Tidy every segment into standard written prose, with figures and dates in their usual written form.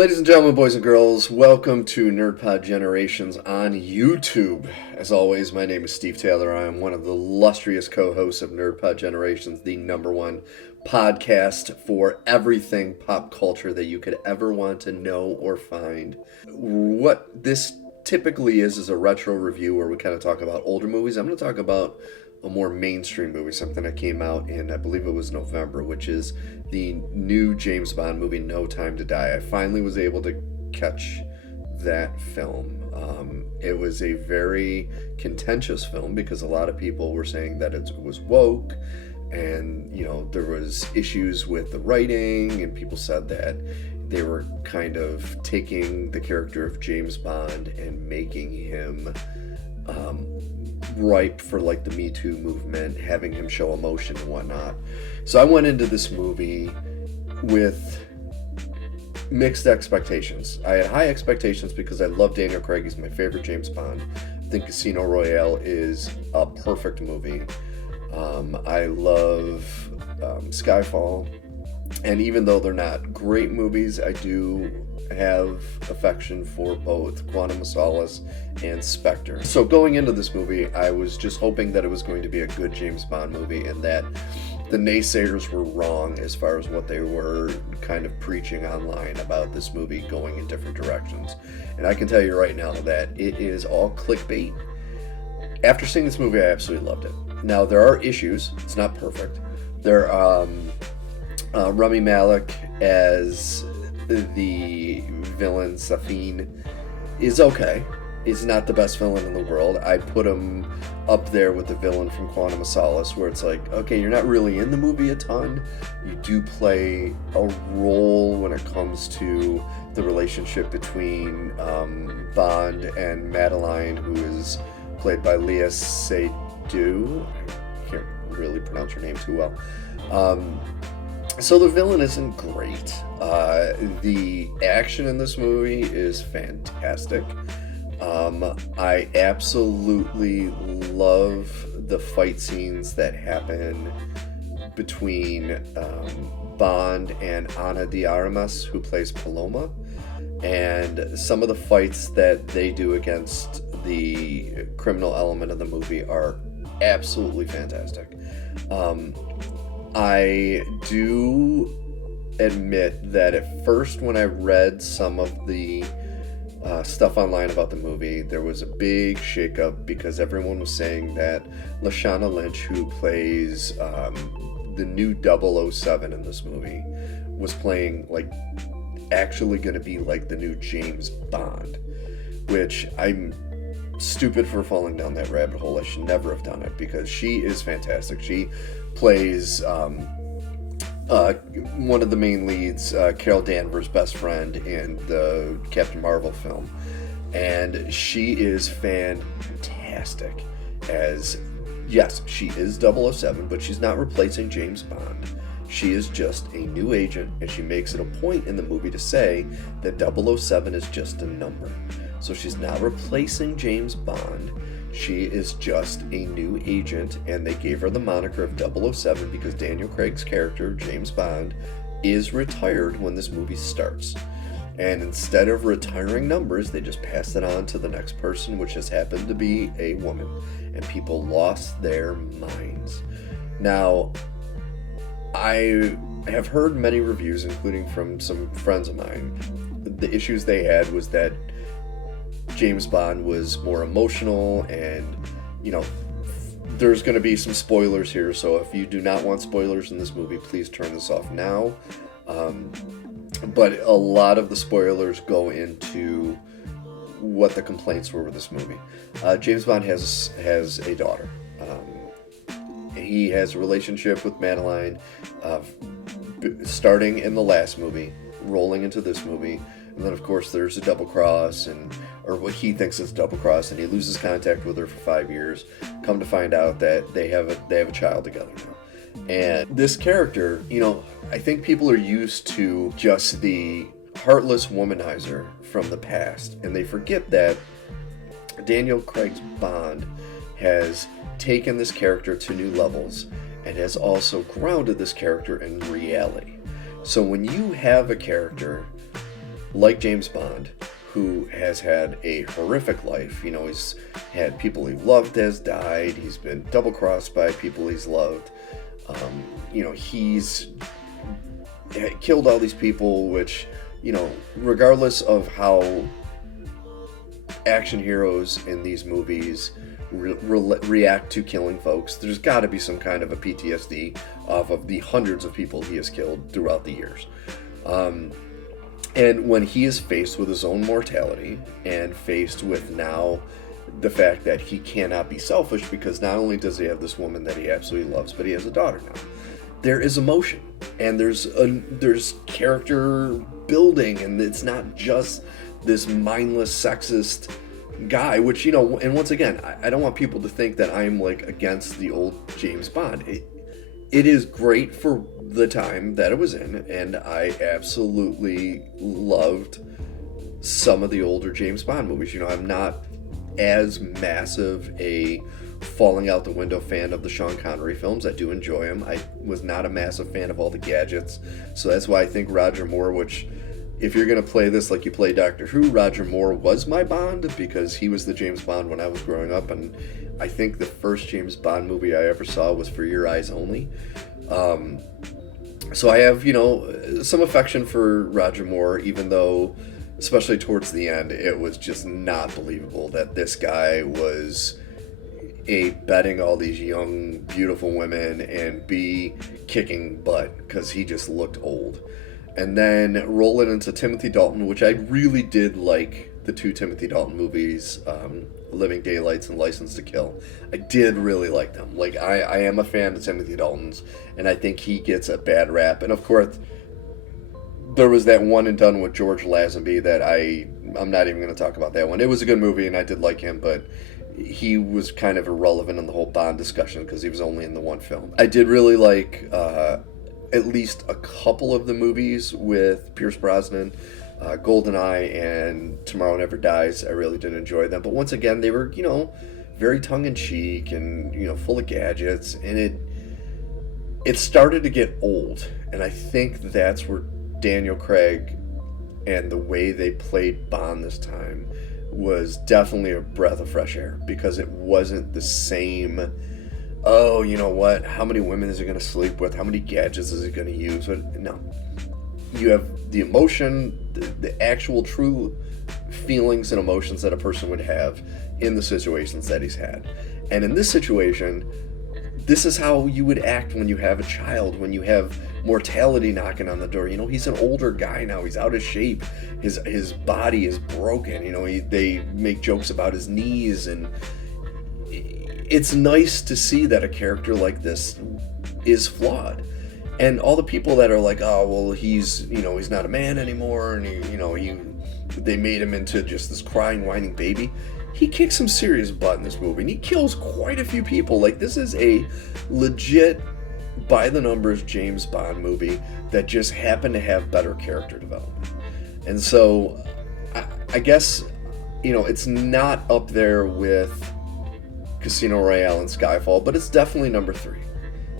Ladies and gentlemen, boys and girls, welcome to NerdPod Generations on YouTube. As always, my name is Steve Taylor. I am one of the illustrious co-hosts of NerdPod Generations, the number one podcast for everything pop culture that you could ever want to know or find. What this typically is a retro review where we kind of talk about older movies. I'm going to talk about a more mainstream movie, something that came out in, I believe it was November, which is the new James Bond movie, No Time to Die. I finally was able to catch that film. It was a very contentious film because a lot of people were saying that it was woke, and there was issues with the writing, and people said that they were kind of taking the character of James Bond and making him ripe for like the Me Too movement, having him show emotion and whatnot. So I went into this movie with mixed expectations. I had high expectations because I love Daniel Craig. He's my favorite James Bond. I think Casino Royale is a perfect movie. I love Skyfall. And even though they're not great movies, I do have affection for both Quantum of Solace and Spectre. So going into this movie, I was just hoping that it was going to be a good James Bond movie and that the naysayers were wrong as far as what they were kind of preaching online about this movie going in different directions. And I can tell you right now that it is all clickbait. After seeing this movie, I absolutely loved it. Now, there are issues. It's not perfect. There Rami Malek as the villain Safin is okay. He's not the best villain in the world. I put him up there with the villain from Quantum of Solace, where it's like, okay, you're not really in the movie a ton. You do play a role when it comes to the relationship between Bond and Madeline, who is played by Léa Seydoux. I can't really pronounce her name too well. So the villain isn't great. The action in this movie is fantastic. I absolutely love the fight scenes that happen between Bond and Ana de Armas, who plays Paloma. And some of the fights that they do against the criminal element of the movie are absolutely fantastic. I do admit that at first when I read some of the stuff online about the movie, there was a big shakeup because everyone was saying that Lashana Lynch, who plays the new 007 in this movie, was playing actually going to be like the new James Bond, which I'm stupid for falling down that rabbit hole. I should never have done it because she is fantastic. She plays one of the main leads, Carol Danvers' best friend in the Captain Marvel film, and she is fantastic as, yes, she is 007, but she's not replacing James Bond. She is just a new agent, and she makes it a point in the movie to say that 007 is just a number. So she's not replacing James Bond. She is just a new agent, and they gave her the moniker of 007 because Daniel Craig's character, James Bond, is retired when this movie starts. And instead of retiring numbers, they just passed it on to the next person, which has happened to be a woman. And people lost their minds. Now, I have heard many reviews, including from some friends of mine. The issues they had was that James Bond was more emotional, and there's going to be some spoilers here, so if you do not want spoilers in this movie, please turn this off now. But a lot of the spoilers go into what the complaints were with this movie. James Bond has a daughter. He has a relationship with Madeline, starting in the last movie, rolling into this movie. And then, of course, there's a double cross, or what he thinks is a double cross, and he loses contact with her for 5 years. Come to find out that they have a child together now. And this character, I think people are used to just the heartless womanizer from the past, and they forget that Daniel Craig's Bond has taken this character to new levels and has also grounded this character in reality. So when you have a character like James Bond, who has had a horrific life. You know, he's had people he loved has died. He's been double-crossed by people he's loved. You know, he's killed all these people, which, you know, regardless of how action heroes in these movies react to killing folks, there's got to be some kind of a PTSD off of the hundreds of people he has killed throughout the years. And when he is faced with his own mortality and faced with now the fact that he cannot be selfish, because not only does he have this woman that he absolutely loves, but he has a daughter now, there is emotion and there's character building, and it's not just this mindless sexist guy, which, you know, and once again, I don't want people to think that I'm like against the old James Bond. It is great for the time that it was in, and I absolutely loved some of the older James Bond movies. You know, I'm not as massive a falling out the window fan of the Sean Connery films. I do enjoy them. I was not a massive fan of all the gadgets, so that's why I think Roger Moore, which, if you're going to play this like you play Doctor Who, Roger Moore was my Bond, because he was the James Bond when I was growing up, and I think the first James Bond movie I ever saw was For Your Eyes Only. So I have, you know, some affection for Roger Moore, even though, especially towards the end, it was just not believable that this guy was A, betting all these young, beautiful women, and B, kicking butt, because he just looked old. And then roll it into Timothy Dalton, which I really did like the two Timothy Dalton movies, Living Daylights and License to Kill. I did really like them. Like, I am a fan of Timothy Dalton's, and I think he gets a bad rap. And of course, there was that one and done with George Lazenby that I'm not even going to talk about that one. It was a good movie, and I did like him, but he was kind of irrelevant in the whole Bond discussion because he was only in the one film. I did really like at least a couple of the movies with Pierce Brosnan, GoldenEye and Tomorrow Never Dies. I really did enjoy them, but once again, they were, you know, very tongue-in-cheek and, you know, full of gadgets, and it started to get old, and I think that's where Daniel Craig and the way they played Bond this time was definitely a breath of fresh air, because it wasn't the same, oh, you know what, how many women is he going to sleep with, how many gadgets is he going to use? No. You have the emotion, the actual true feelings and emotions that a person would have in the situations that he's had. And in this situation, this is how you would act when you have a child, when you have mortality knocking on the door. You know, he's an older guy now. He's out of shape. His body is broken. You know, they make jokes about his knees, and it's nice to see that a character like this is flawed. And all the people that are like, oh, well, he's not a man anymore, and they made him into just this crying, whining baby. He kicks some serious butt in this movie, and he kills quite a few people. Like, this is a legit, by-the-numbers James Bond movie that just happened to have better character development. And so, I guess, you know, it's not up there with Casino Royale and Skyfall, but it's definitely number 3.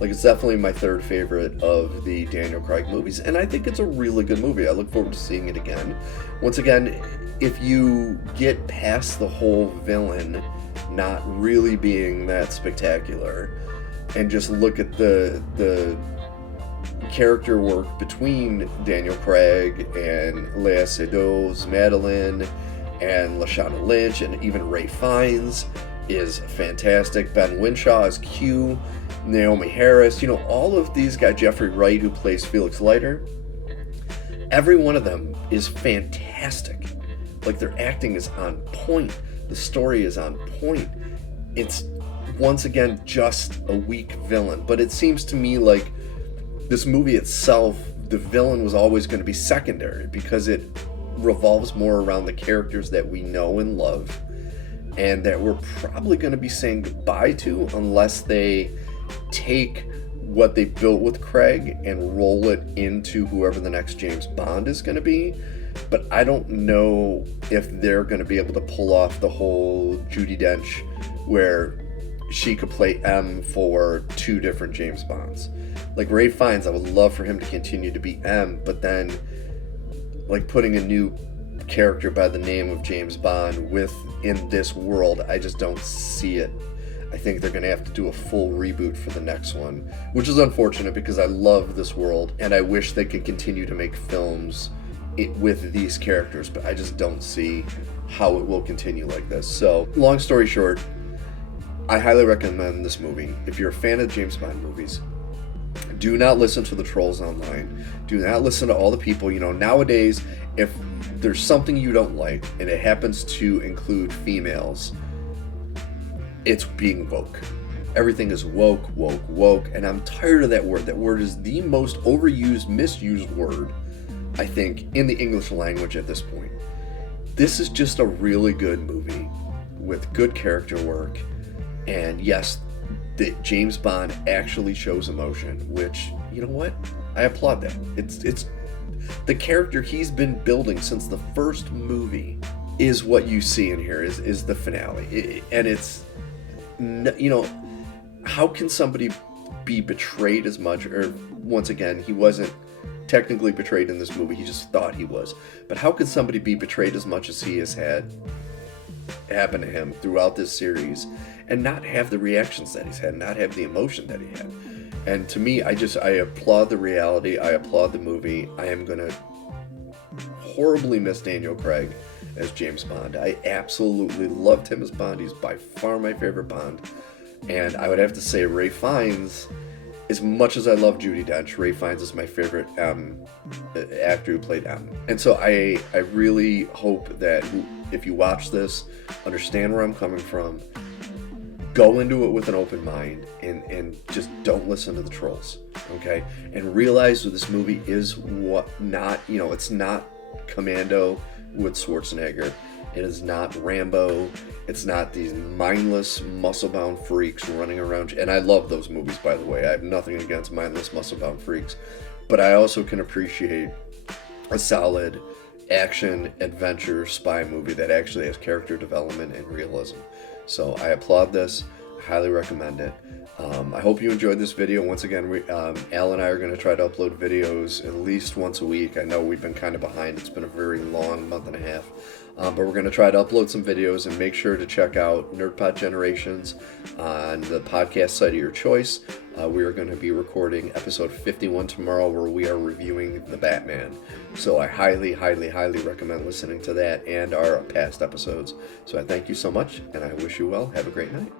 Like, it's definitely my third favorite of the Daniel Craig movies, and I think it's a really good movie. I look forward to seeing it again. Once again, if you get past the whole villain not really being that spectacular, and just look at the character work between Daniel Craig and Léa Seydoux, Madeline, and Lashana Lynch, and even Ray Fiennes is fantastic. Ben Whishaw is Q, Naomi Harris, you know, all of these guys, Jeffrey Wright, who plays Felix Leiter, every one of them is fantastic. Like, their acting is on point. The story is on point. It's, once again, just a weak villain. But it seems to me like this movie itself, the villain was always going to be secondary, because it revolves more around the characters that we know and love, and that we're probably going to be saying goodbye to unless they take what they built with Craig and roll it into whoever the next James Bond is going to be. But I don't know if they're going to be able to pull off the whole Judi Dench where she could play M for 2 different James Bonds. Like Ray Fiennes, I would love for him to continue to be M, but then like putting a new character by the name of James Bond within this world. I just don't see it. I think they're going to have to do a full reboot for the next one, which is unfortunate because I love this world and I wish they could continue to make films with these characters, but I just don't see how it will continue like this. So, long story short, I highly recommend this movie. If you're a fan of James Bond movies, do not listen to the trolls online. Do not listen to all the people. Nowadays, if there's something you don't like and it happens to include females, it's being woke. Everything is woke, and I'm tired of that word. That word is the most overused, misused word, I think, in the English language at this point. This is just a really good movie with good character work, and yes, that James Bond actually shows emotion, which, you know what? I applaud that. It's the character he's been building since the first movie is what you see in here, is the finale. And it's, how can somebody be betrayed as much, or once again, he wasn't technically betrayed in this movie, he just thought he was. But how could somebody be betrayed as much as he has had happen to him throughout this series and not have the reactions that he's had, not have the emotion that he had? And to me, I applaud the reality, I applaud the movie. I am going to horribly miss Daniel Craig as James Bond. I absolutely loved him as Bond. He's by far my favorite Bond. And I would have to say Ralph Fiennes, as much as I love Judi Dench, Ralph Fiennes is my favorite actor who played M. And so I really hope that if you watch this, understand where I'm coming from, go into it with an open mind, and just don't listen to the trolls, okay? And realize that this movie is it's not Commando with Schwarzenegger. It is not Rambo. It's not these mindless, muscle-bound freaks running around. And I love those movies, by the way. I have nothing against mindless, muscle-bound freaks. But I also can appreciate a solid action, adventure, spy movie that actually has character development and realism. So I applaud this. I highly recommend it. I hope you enjoyed this video. Once again, Al and I are going to try to upload videos at least once a week. I know we've been kind of behind. It's been a very long month and a half. But we're going to try to upload some videos, and make sure to check out NerdPod Generations on the podcast site of your choice. We are going to be recording episode 51 tomorrow, where we are reviewing The Batman. So I highly, highly, highly recommend listening to that and our past episodes. So I thank you so much, and I wish you well. Have a great night.